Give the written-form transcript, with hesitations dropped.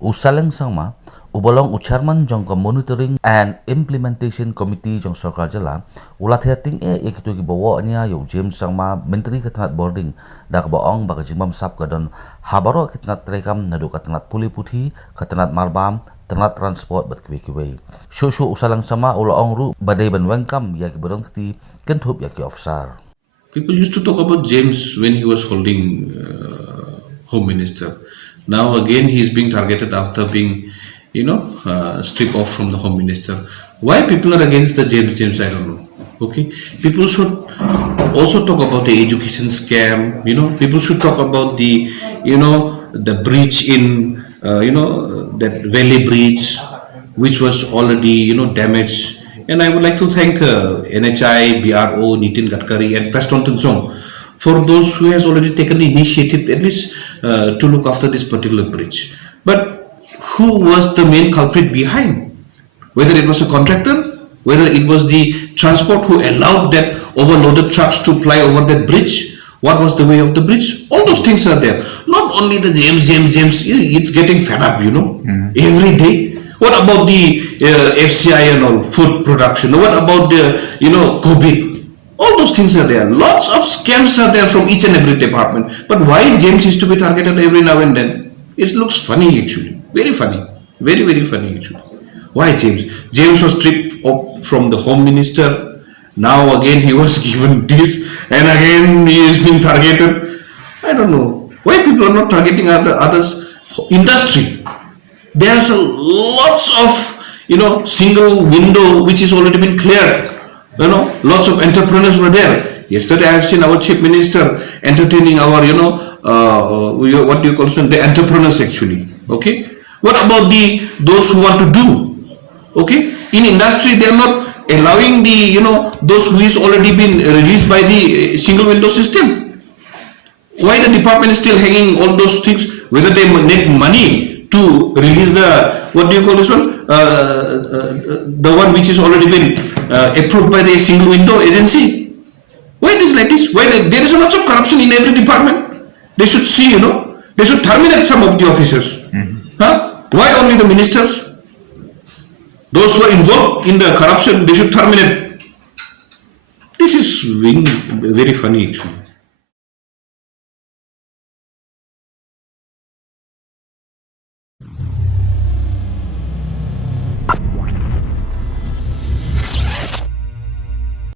Saleng sangma ubolong chairman jong monitoring and implementation committee jong sarkar jala ulat heting ekitu ki bawa anya yo James sangma menteri katnat boarding dak baong baka jimam sap kadon habaro katnat rekam nadu katnat puli puthi katnat marbam tanat transport bat kiwe shosho usalang sama ulong ru badai ban wangkam ya ki bodong ti kenthup ya ki ofsar. People used to talk about James when he was holding Home Minister. Now again he is being targeted after being, stripped off from the Home Minister. Why people are against the James? I don't know. Okay, people should also talk about the education scam. People should talk about the, the breach in, that Valley Bridge, which was already, damaged. And I would like to thank NHI, BRO, Nitin Gadkari and Preston Song for those who has already taken the initiative at least to look after this particular bridge. But who was the main culprit behind? Whether it was a contractor, whether it was the transport who allowed that overloaded trucks to fly over that bridge, what was the way of the bridge? All those things are there. Not only the James, it's getting fed up, every day. What about the FCI and all, food production? What about the, COVID? All those things are there. Lots of scams are there from each and every department. But why James is to be targeted every now and then? It looks funny actually. Very funny. Very, very funny actually. Why James? James was stripped from the Home Minister. Now again he was given this and again he is being targeted. I don't know. Why people are not targeting others? Industry. There's lots of single window which is already been cleared. Lots of entrepreneurs were there. Yesterday I have seen our chief minister entertaining our what do you call them, the entrepreneurs actually. Okay, what about those who want to do? Okay, in industry they are not allowing the those who is already been released by the single window system. Why the department is still hanging all those things? Whether they need money to release the, what do you call this one? The one which is already been approved by the single window agency. Why it is like this? Why there is a lot of corruption in every department? They should see, they should terminate some of the officers. Huh? Why only the ministers? Those who are involved in the corruption, they should terminate. This is being very funny actually.